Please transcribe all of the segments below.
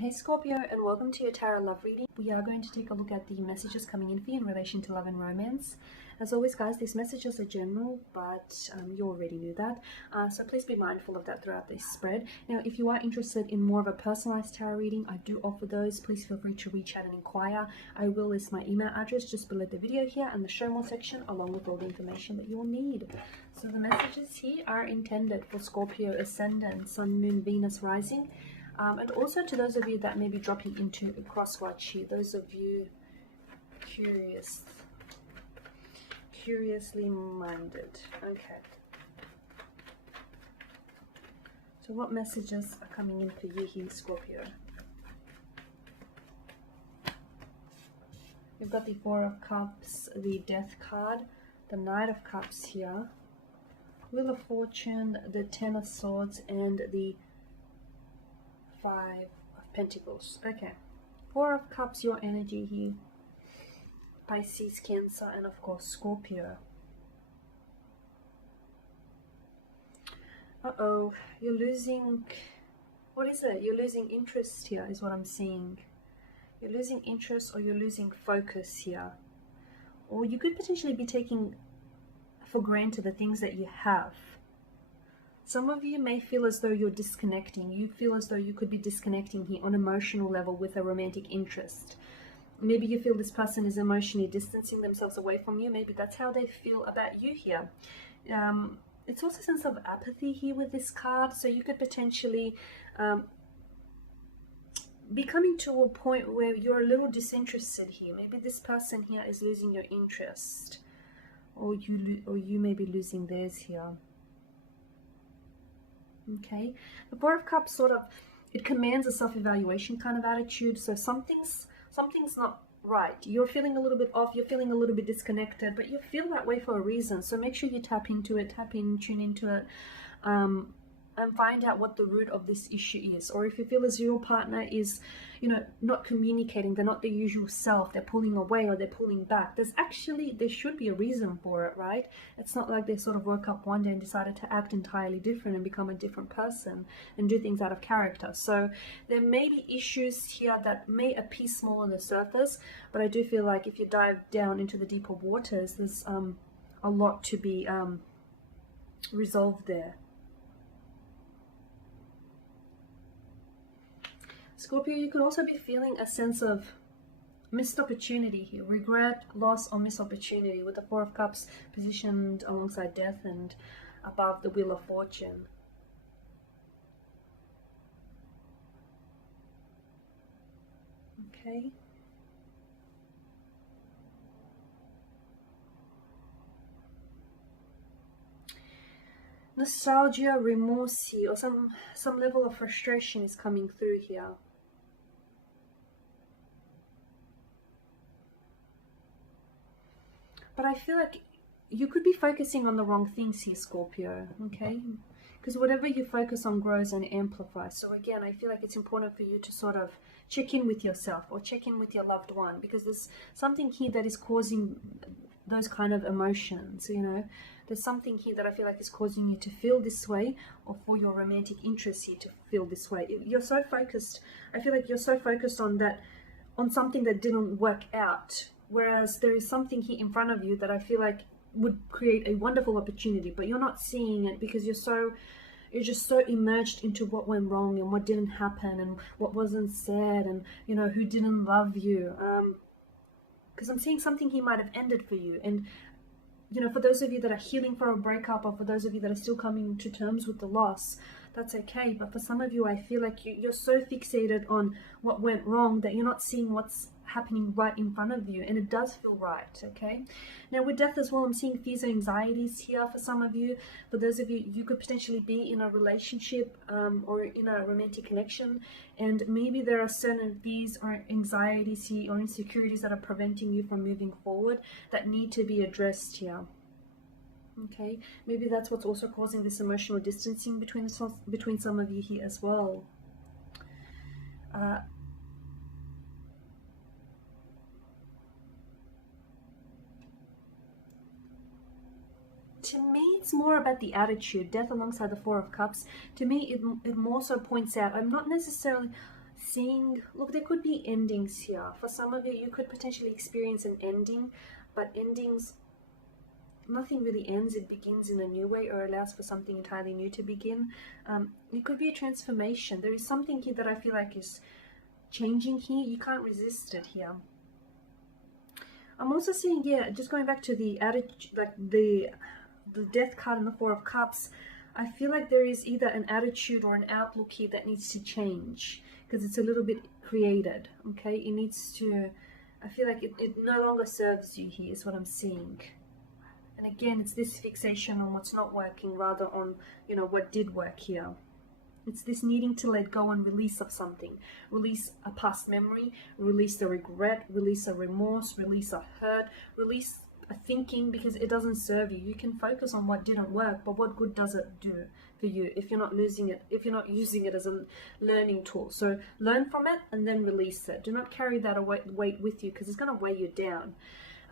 Hey Scorpio, and welcome to your tarot love reading. We are going to take a look at the messages coming in for you in relation to love and romance. As always guys, these messages are general, but you already knew that. So please be mindful of that throughout this spread. Now, if you are interested in more of a personalized tarot reading, I do offer those. Please feel free to reach out and inquire. I will list my email address just below the video here and the show more section, along with all the information that you will need. So the messages here are intended for Scorpio Ascendant, Sun, Moon, Venus, Rising. And also to those of you that may be dropping into a cross-watch here, those of you curiously minded. Okay. So what messages are coming in for you here, Scorpio? We've got the Four of Cups, the Death card, the Knight of Cups here, Wheel of Fortune, the Ten of Swords, and the Five of Pentacles. Okay. Four of Cups, your energy here. Pisces, Cancer, and of course Scorpio. Uh-oh. You're losing... What is it? You're losing interest here is what I'm seeing. You're losing interest or you're losing focus here. Or you could potentially be taking for granted the things that you have. Some of you may feel as though you're disconnecting. You feel as though you could be disconnecting here on an emotional level with a romantic interest. Maybe you feel this person is emotionally distancing themselves away from you. Maybe that's how they feel about you here. It's also a sense of apathy here with this card. So you could potentially be coming to a point where you're a little disinterested here. Maybe this person here is losing your interest. Or you may be losing theirs here. Okay, the Four of Cups sort of, it commands a self-evaluation kind of attitude. So something's not right. You're feeling a little bit off, you're feeling a little bit disconnected, but you feel that way for a reason. So make sure you tap into it, tune into it, and find out what the root of this issue is. Or if you feel as your partner is, not communicating, they're not their usual self, they're pulling away or they're pulling back, there should be a reason for it, right? It's not like they sort of woke up one day and decided to act entirely different and become a different person and do things out of character. So there may be issues here that may appear small on the surface, but I do feel like if you dive down into the deeper waters, there's a lot to be resolved there. Scorpio, you could also be feeling a sense of missed opportunity here. Regret, loss, or missed opportunity with the Four of Cups positioned alongside Death and above the Wheel of Fortune. Okay. Nostalgia, remorse here, or some level of frustration is coming through here. But I feel like you could be focusing on the wrong things here, Scorpio, okay? Because whatever you focus on grows and amplifies. So again, I feel like it's important for you to sort of check in with yourself or check in with your loved one, because there's something here that is causing those kind of emotions, There's something here that I feel like is causing you to feel this way, or for your romantic interest here to feel this way. You're so focused, I feel like you're so focused on something that didn't work out. Whereas there is something here in front of you that I feel like would create a wonderful opportunity, but you're not seeing it because you're just so immersed into what went wrong and what didn't happen and what wasn't said and, who didn't love you. Because I'm seeing something here might have ended for you. And, for those of you that are healing for a breakup, or for those of you that are still coming to terms with the loss, that's okay. But for some of you, I feel like you're so fixated on what went wrong that you're not seeing what's happening right in front of you, and it does feel right. Okay, now with Death as well, I'm seeing fears and anxieties here for some of you. For those of you, you could potentially be in a relationship or in a romantic connection, and maybe there are certain fears or anxieties here or insecurities that are preventing you from moving forward that need to be addressed here. Okay, maybe that's what's also causing this emotional distancing between some of you here as well. To me, it's more about the attitude. Death alongside the Four of Cups, to me, it more so points out, I'm not necessarily seeing, look, there could be endings here. For some of you, you could potentially experience an ending, but endings, nothing really ends, it begins in a new way or allows for something entirely new to begin. It could be a transformation. There is something here that I feel like is changing here. You can't resist it here. I'm also seeing, yeah, just going back to the attitude, like the Death card and the Four of Cups, I feel like there is either an attitude or an outlook here that needs to change because it's a little bit created, okay? It needs to, I feel like it no longer serves you here is what I'm seeing. And again, it's this fixation on what's not working rather on, you know, what did work here. It's this needing to let go and release of something. Release a past memory, release a regret, release a remorse, release a hurt, release a thinking because it doesn't serve you. You can focus on what didn't work, but what good does it do for you if you're not losing it, if you're not using it as a learning tool? So learn from it and then release it. Do not carry that weight with you because it's going to weigh you down.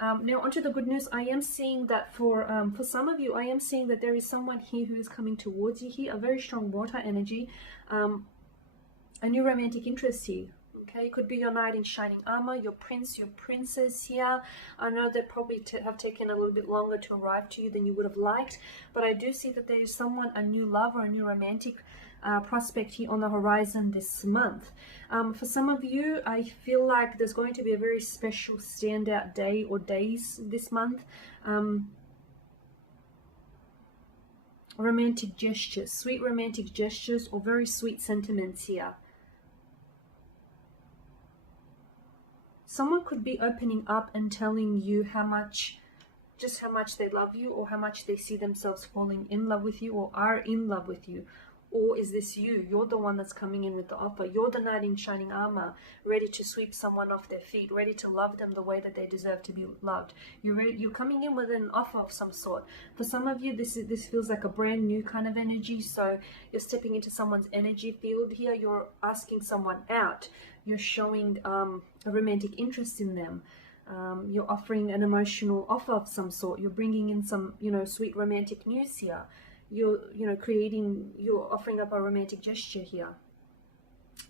Now onto the good news. I am seeing that for some of you, I am seeing that there is someone here who is coming towards you here, a very strong water energy, a new romantic interest here. Okay, it could be your knight in shining armor, your prince, your princess here. I know that probably have taken a little bit longer to arrive to you than you would have liked, but I do see that there is someone, a new love or a new romantic prospect here on the horizon this month. For some of you, I feel like there's going to be a very special standout day or days this month. Romantic gestures, sweet romantic gestures or very sweet sentiments here. Someone could be opening up and telling you just how much they love you or how much they see themselves falling in love with you or are in love with you. Or is this you? You're the one that's coming in with the offer. You're the knight in shining armor, ready to sweep someone off their feet, ready to love them the way that they deserve to be loved. You're coming in with an offer of some sort. For some of you, this feels like a brand new kind of energy. So you're stepping into someone's energy field here. You're asking someone out. You're showing a romantic interest in them. You're offering an emotional offer of some sort. You're bringing in some, sweet romantic news here. You're offering up a romantic gesture here.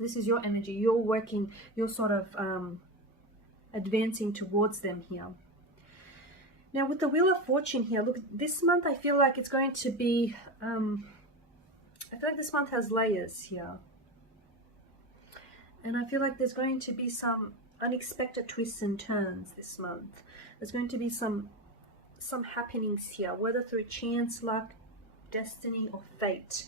This is your energy. You're working, you're sort of advancing towards them here. Now with the Wheel of Fortune here, look, this month I feel like it's going to be, I feel like this month has layers here. And I feel like there's going to be some unexpected twists and turns this month. There's going to be some happenings here, whether through chance, luck, destiny or fate.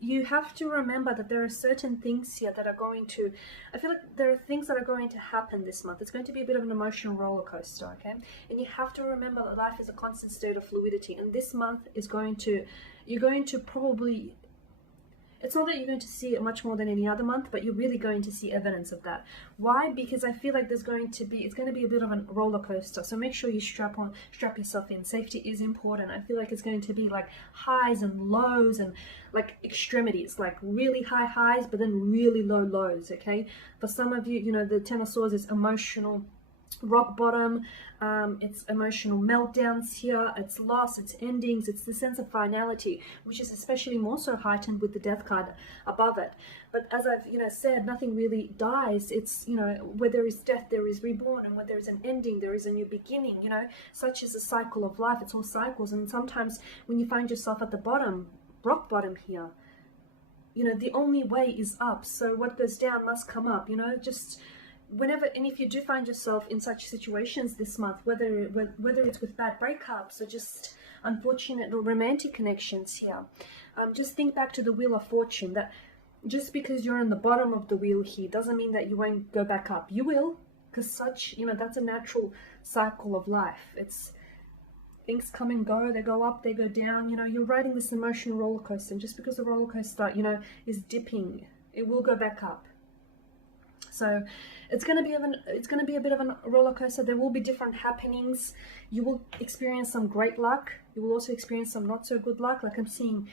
You have to remember that there are certain things here that are going to, I feel like there are things that are going to happen this month. It's going to be a bit of an emotional roller coaster, okay? And you have to remember that life is a constant state of fluidity, and this month is you're going to probably, it's not that you're going to see it much more than any other month, but you're really going to see evidence of that. Why? Because I feel like it's going to be a bit of a roller coaster. So make sure you strap yourself in. Safety is important. I feel like it's going to be like highs and lows and like extremities, like really high highs, but then really low lows, okay? For some of you, the Ten of Swords is emotional rock bottom, it's emotional meltdowns here, it's loss, it's endings, it's the sense of finality, which is especially more so heightened with the Death card above it. But as I've said, nothing really dies. It's where there is death there is reborn, and where there is an ending there is a new beginning. Such is the cycle of life. It's all cycles, and sometimes when you find yourself at the bottom, rock bottom here, the only way is up. So what goes down must come up. Just whenever, and if you do find yourself in such situations this month, whether it's with bad breakups or just unfortunate or romantic connections here, just think back to the Wheel of Fortune, that just because you're in the bottom of the wheel here doesn't mean that you won't go back up. You will, because that's a natural cycle of life. It's things come and go, they go up, they go down. You're riding this emotional roller coaster, and just because the roller coaster is dipping, it will go back up. So it's going to be a bit of a roller coaster. There will be different happenings. You will experience some great luck. You will also experience some not so good luck. Like I'm seeing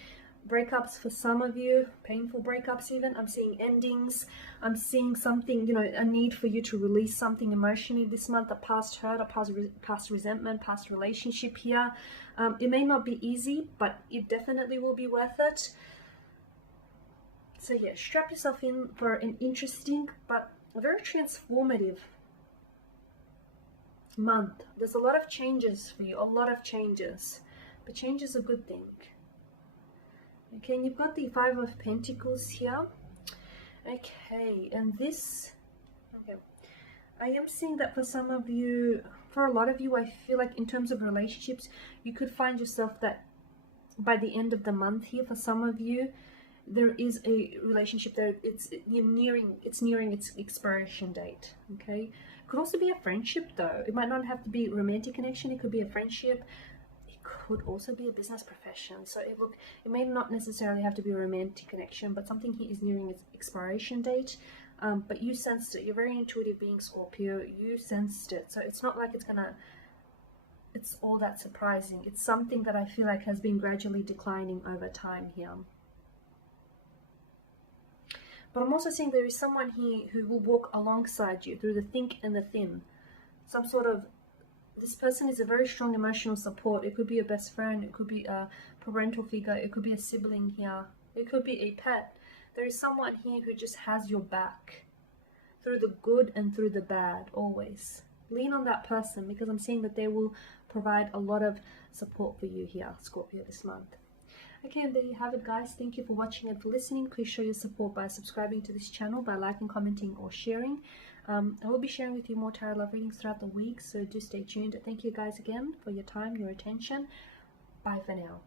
breakups for some of you, painful breakups even. I'm seeing endings. I'm seeing something, a need for you to release something emotionally this month, a past hurt, a past resentment, past relationship here. It may not be easy, but it definitely will be worth it. So yeah, strap yourself in for an interesting but very transformative month. There's a lot of changes for you, a lot of changes, but change is a good thing. Okay, and you've got the Five of Pentacles here. Okay, and this, okay, I am seeing that for some of you, for a lot of you, I feel like in terms of relationships, you could find yourself that by the end of the month here, for some of you, there is a relationship that it's nearing its expiration date. Okay, could also be a friendship though. It might not have to be a romantic connection. It could be a friendship. It could also be a business profession. So it may not necessarily have to be a romantic connection, but something here is nearing its expiration date. But you sensed it. You're very intuitive being, Scorpio. You sensed it. So it's not like it's all that surprising. It's something that I feel like has been gradually declining over time here. But I'm also seeing there is someone here who will walk alongside you through the thick and the thin. This person is a very strong emotional support. It could be a best friend, it could be a parental figure, it could be a sibling here, it could be a pet. There is someone here who just has your back through the good and through the bad, always. Lean on that person, because I'm seeing that they will provide a lot of support for you here, Scorpio, this month. Okay, and there you have it, guys. Thank you for watching and for listening. Please show your support by subscribing to this channel, by liking, commenting, or sharing. I will be sharing with you more tarot love readings throughout the week, so do stay tuned. Thank you guys again for your time, your attention. Bye for now.